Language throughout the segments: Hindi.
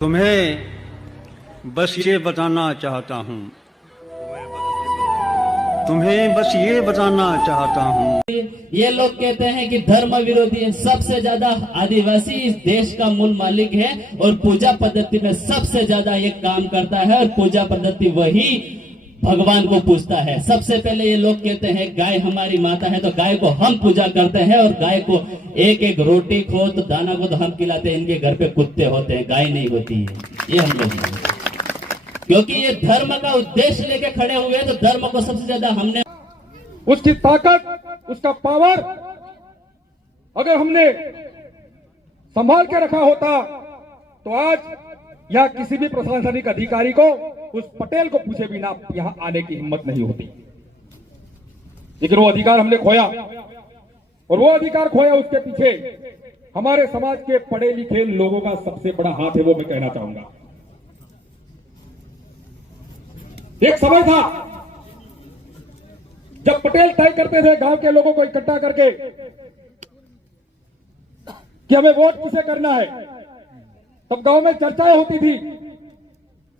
तुम्हें बस ये बताना चाहता हूँ, तुम्हें बस ये बताना चाहता हूँ। ये लोग कहते हैं कि धर्म विरोधी है। सबसे ज्यादा आदिवासी इस देश का मूल मालिक है और पूजा पद्धति में सबसे ज्यादा ये काम करता है और पूजा पद्धति वही भगवान को पूजता है। सबसे पहले ये लोग कहते हैं गाय हमारी माता है, तो गाय को हम पूजा करते हैं और गाय को एक एक रोटी खो तो दाना को तो हम खिलाते हैं। इनके घर पे कुत्ते होते हैं, गाय नहीं होती है। ये हम लोग, क्योंकि ये धर्म का उद्देश्य लेके खड़े हुए हैं, तो धर्म को सबसे ज्यादा हमने, उसकी ताकत, उसका पावर अगर हमने संभाल के रखा होता तो आज यहाँ किसी भी प्रशासनिक अधिकारी को उस पटेल को पूछे बिना यहाँ आने की हिम्मत नहीं होती। लेकिन वो अधिकार हमने खोया, और वो अधिकार खोया उसके पीछे हमारे समाज के पढ़े लिखे लोगों का सबसे बड़ा हाथ है, वो मैं कहना चाहूंगा। एक समय था जब पटेल तय करते थे गांव के लोगों को इकट्ठा करके कि हमें वोट किसे करना है, तब गांव में चर्चाएं होती थी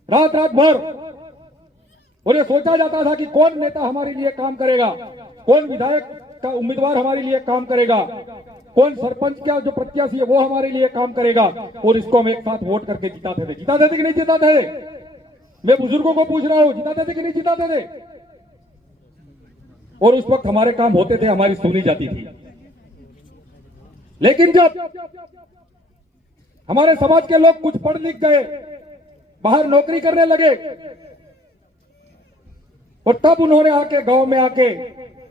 रात रात भर, और ये सोचा जाता था कि कौन नेता हमारे लिए काम करेगा, कौन विधायक का उम्मीदवार हमारे लिए काम करेगा, कौन सरपंच का जो प्रत्याशी है वो हमारे लिए काम करेगा, और इसको हम एक साथ वोट करके जिताते थे। जिताते थे कि नहीं जिताते थे? मैं बुजुर्गों को पूछ रहा हूं, जिताते थे कि नहीं जिताते थे? और उस वक्त हमारे काम होते थे, हमारी सुनी जाती थी। लेकिन जब हमारे समाज के लोग कुछ पढ़ लिख गए, बाहर नौकरी करने लगे, और तब उन्होंने आके गांव में आके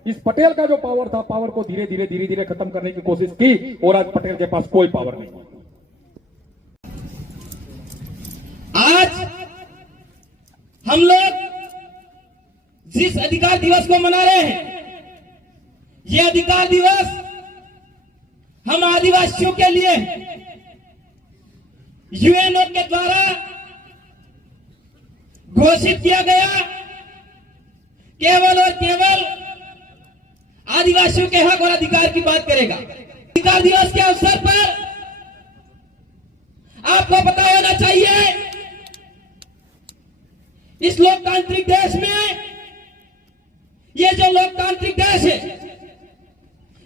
इस पटेल का जो पावर था, पावर को धीरे धीरे धीरे धीरे खत्म करने की कोशिश की, और आज पटेल के पास कोई पावर नहीं। आज हम लोग जिस अधिकार दिवस को मना रहे हैं, ये अधिकार दिवस हम आदिवासियों के लिए यूएनओ के द्वारा घोषित किया गया, केवल और केवल आदिवासियों के हक और अधिकार की बात करेगा। अधिकार दिवस के अवसर पर आपको पता होना चाहिए, इस लोकतांत्रिक देश में, ये जो लोकतांत्रिक देश है,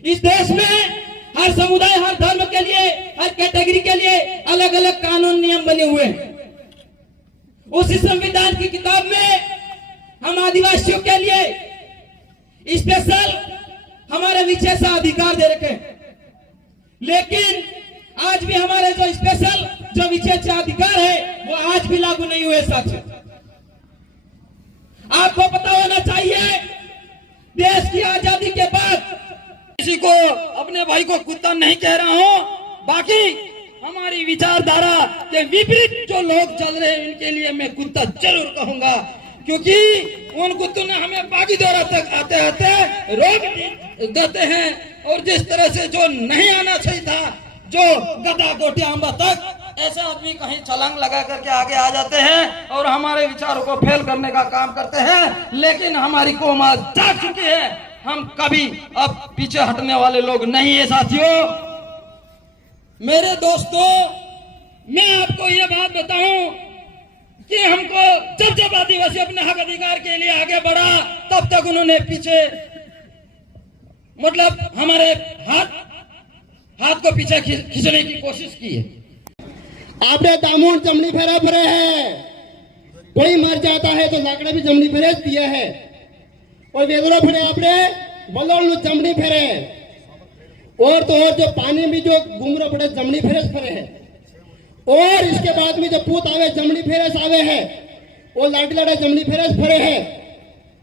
इस देश में हर समुदाय, हर धर्म के लिए, हर कैटेगरी के लिए अलग अलग कानून नियम बने हुए हैं। उसी संविधान की किताब में हम आदिवासियों के लिए स्पेशल हमारे विशेषाधिकार दे रखे हैं, लेकिन आज भी हमारे जो स्पेशल जो विशेषाधिकार है वो आज भी लागू नहीं हुए। साथियों, आपको पता होना चाहिए, देश की आजादी के बाद किसी को, अपने भाई को कुत्ता नहीं कह रहा हूं, बाकी हमारी विचारधारा के विपरीत जो लोग चल रहे हैं उनके लिए मैं कुत्ता जरूर कहूंगा, क्योंकि उन कुत्तों ने हमें बागी दौरा तक आते आते रोक देते हैं, और जिस तरह से जो नहीं आना चाहिए था, जो गदा गोटी आंबा तक, ऐसे आदमी कहीं छलांग लगा करके आगे आ जाते हैं और हमारे विचारों को फेल करने का काम करते हैं। लेकिन हमारी कौम आज जाग चुकी है, हम कभी अब पीछे हटने वाले लोग नहीं है। साथियों, मेरे दोस्तों, मैं आपको यह बात बताऊं कि हमको जब आदिवासी अपने हक अधिकार के लिए आगे बढ़ा, तब तक उन्होंने पीछे, मतलब हमारे हाथ को पीछे खींचने की कोशिश की है। आपने दामों जमनी फेरा भरे है, कोई मर जाता है तो लाकड़े भी जमनी फेरे दिया है, और वेदरो फेरे आपने बलोल जमनी फेरे, और तो और जो पानी में जो घूमरो पड़े जमनी फेरे फरे है, और इसके बाद में जो पूत आवे जमनी फेरस आवे है, और लाठी लाड़ा जमनी फेरस फरे है।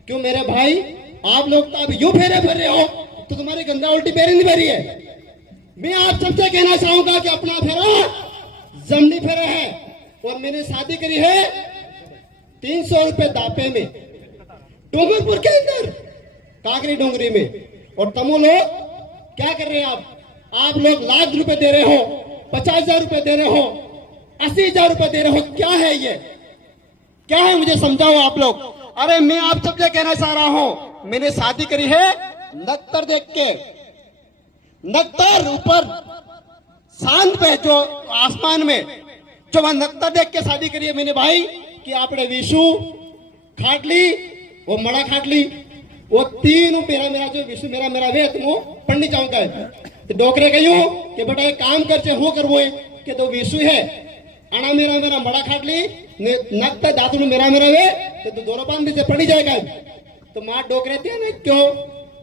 क्यों मेरे भाई, आप लोग तो अब यूं फेरे भर रहे हो, तो तुम्हारी गंगा उल्टी पैरी नहीं भरी है। मैं आप सबसे कहना चाहूंगा कि अपना फेरा जमनी फेरा है, और मैंने शादी करी है 300 रुपए दापे में, डूंगरपुर के अंदर, काकरी डोंगरी में। और तमो लोग क्या कर रहे हैं? आप लोग लाख रुपए दे रहे हो, 50,000 रुपए दे रहे हो, 80,000 रुपए दे रहे हो। क्या है ये? क्या है? मुझे समझाओ आप लोग। अरे मैं आप सबसे कहना चाह रहा हूं, मैंने शादी करी है नक्तर देख के, नक्तर ऊपर चांद पे, जो आसमान में जो वहां नक्ता देख के शादी करी है मैंने भाई कि आपने विशु खाटली वो मड़ा खाटली वो तीनों मेरा जो विशु मेरा वे तुम पंडित चाहता है तो डोकरे कहो कि बेटा एक काम करचे हो करवो कि तो विशु है अणा मेरा मड़ा खाटली नक्ता दातु मेरा वे तो दोनों पान से पड़ी जाएगा तो माँ डोकरे थे ना क्यों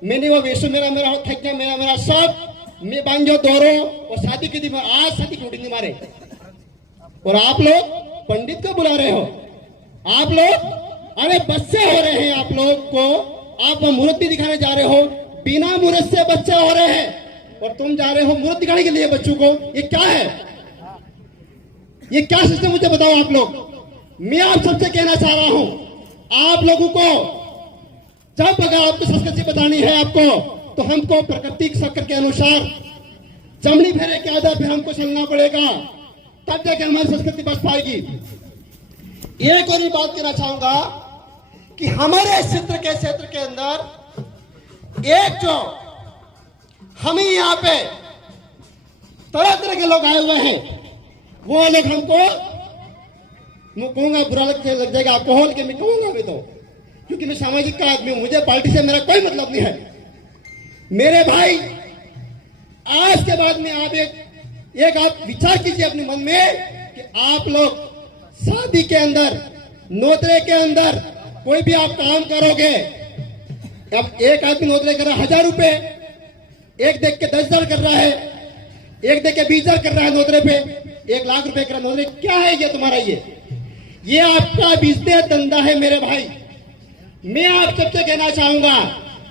मैंने वो विशु मेरा हो थक गया मेरा सब मैं बांझो दोरो और शादी की थी आज शादी की उठेंगे मारे और आप लोग पंडित को बुला रहे हो आप लोग अरे बच्चे हो रहे हैं आप लोग को आप मुहूर्त भी दिखाने जा रहे हो बिना मुहूर्त से बच्चे हो रहे हैं और तुम जा रहे हो मुहूर्त दिखाने के लिए बच्चों को ये क्या है ये क्या सिस्टम मुझे बताओ आप लोग मैं आप सबसे कहना चाह रहा हूं आप लोगों को जब अगर आपको संस्कृति बतानी है आपको तो हमको प्राकृतिक चक्र के अनुसार चमड़ी फेरे के आधार पर हमको चलना पड़ेगा तब जाके हमारी संस्कृति बच पाएगी एक और बात कहना चाहूंगा कि हमारे क्षेत्र के अंदर एक जो हम ही यहाँ पे तरह तरह के लोग आए हुए हैं वो लोग हमको मैं कहूंगा बुरा लग जाएगा अल्कोहल के मैं कहूंगा अभी तो क्योंकि मैं सामाजिक का आदमी हूं मुझे पार्टी से मेरा कोई मतलब नहीं है मेरे भाई आज के बाद में आप एक आप विचार कीजिए अपने मन में कि आप लोग शादी के अंदर नोतरे के अंदर कोई भी आप काम करोगे अब एक आदमी नोतरे कर रहा है 1000 रुपए एक देख के 10,000 कर रहा है एक देख के 20,000 कर रहा है नोतरे पे 1 लाख रुपए कर रहा है नोतरे क्या है ये तुम्हारा ये आपका बिजनेस धंधा है मेरे भाई मैं आप सबसे कहना चाहूंगा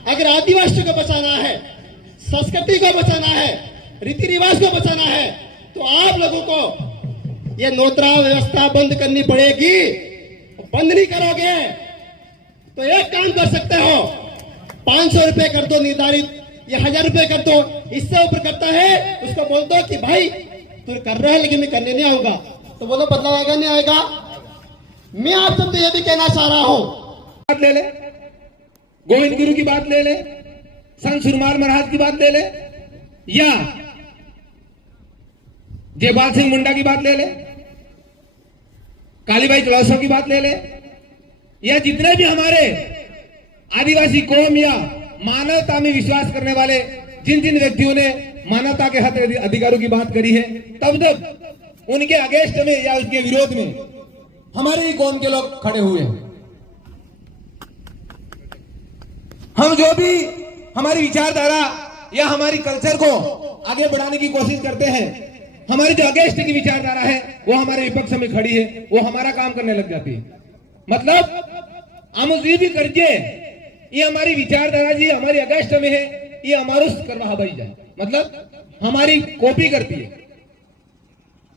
अगर आदिवासियों को बचाना है संस्कृति को बचाना है रीति रिवाज को बचाना है तो आप लोगों को ये नोतरा व्यवस्था बंद करनी पड़ेगी बंद नहीं करोगे तो एक काम कर सकते हो 500 रुपए कर दो निर्धारित ये 1000 रुपए कर दो इससे ऊपर करता है उसको बोल दो कि भाई तू कर रहा है लेकिन मैं करने नहीं आऊंगा तो बोलो बदलाव आएगा नहीं आएगा मैं आप सबसे ये भी कहना चाह रहा हूं बात ले ले गोविंद गुरु की बात ले ले संत सुरमार महाराज की बात ले ले या जयपाल सिंह मुंडा की बात ले ले कालीबाई चौलासो की बात ले ले या जितने भी हमारे आदिवासी कौम या मानवता में विश्वास करने वाले जिन जिन व्यक्तियों ने मानवता के हक अधिकारों की बात करी है तब तक उनके अगेंस्ट में या उसके विरोध में हमारे ही कौम के लोग खड़े हुए हैं हम जो भी हमारी विचारधारा या हमारी कल्चर को आगे बढ़ाने की कोशिश करते हैं हमारी जो अगेंस्ट की विचारधारा है वो हमारे विपक्ष में खड़ी है वो हमारा काम करने लग जाती है मतलब हम जी भी करके ये हमारी विचारधारा जी हमारी अगेंस्ट में है ये हमारे करवा भाई जाए मतलब हमारी कॉपी करती है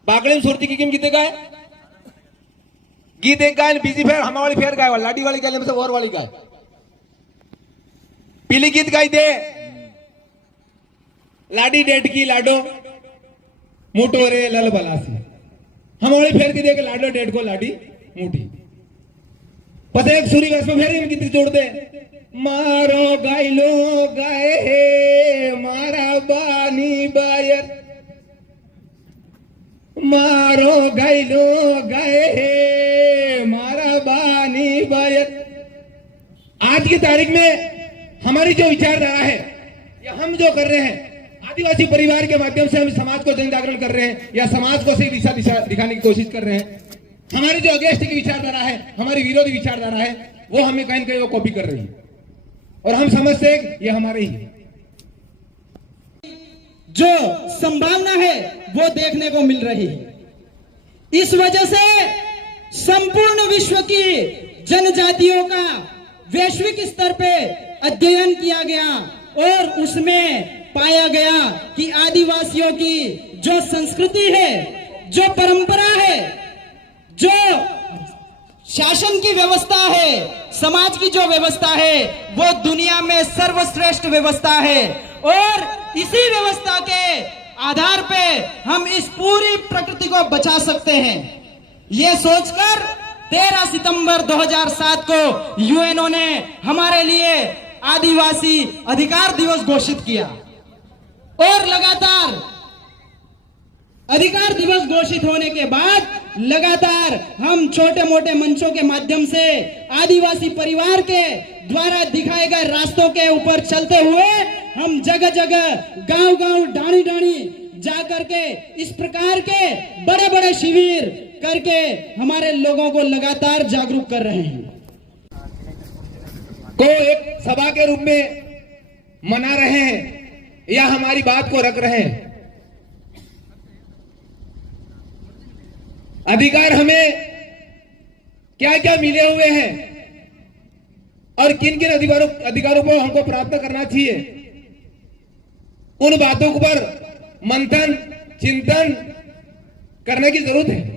बागड़े सुरती की गीत गाय गीत एक गाय बीजी फेर हम वाली फेर गाय लाडी वाली गाय और वाली गाय पीली गीत गाई दे लाडी डेट की लाडो मोटो रे लल बलासी हम वाली फेर के दे के लाडो डेट को लाडी मोटी पता एक सूरी वैस में फेर गीत जोड़ दे मारो गायलो गाय हे मारा बानी बायर मारो गायलो गाय हे मारा बानी बायर आज की तारीख में हमारी जो विचारधारा है या हम जो कर रहे हैं आदिवासी परिवार के माध्यम से हम समाज को जन जागरण कर रहे हैं या समाज को सही दिशा दिखाने की कोशिश कर रहे हैं हमारी जो अगेंस्ट की विचारधारा है हमारी विरोधी विचारधारा है वो हमें कहीं न कहीं वो कॉपी कर रही है और हम समझते हैं ये हमारे ही जो संभावना है वो देखने को मिल रही है इस वजह से संपूर्ण विश्व की जनजातियों का वैश्विक स्तर पे अध्ययन किया गया और उसमें पाया गया कि आदिवासियों की जो संस्कृति है जो परंपरा है जो शासन की व्यवस्था है समाज की जो व्यवस्था है वो दुनिया में सर्वश्रेष्ठ व्यवस्था है और इसी व्यवस्था के आधार पे हम इस पूरी प्रकृति को बचा सकते हैं ये सोचकर 13 सितंबर 2007 को यूएनओ ने हमारे लिए आदिवासी अधिकार दिवस घोषित किया और लगातार अधिकार दिवस घोषित होने के बाद लगातार हम छोटे मोटे मंचों के माध्यम से आदिवासी परिवार के द्वारा दिखाए गए रास्तों के ऊपर चलते हुए हम जगह जगह गांव गांव डाणी डाणी जा करके इस प्रकार के बड़े बड़े शिविर करके हमारे लोगों को लगातार जागरूक कर रहे हैं। को एक सभा के रूप में मना रहे हैं या हमारी बात को रख रहे हैं। अधिकार हमें क्या क्या मिले हुए हैं और किन किन अधिकारों को हमको प्राप्त करना चाहिए, उन बातों पर मंथन चिंतन करने की जरूरत है।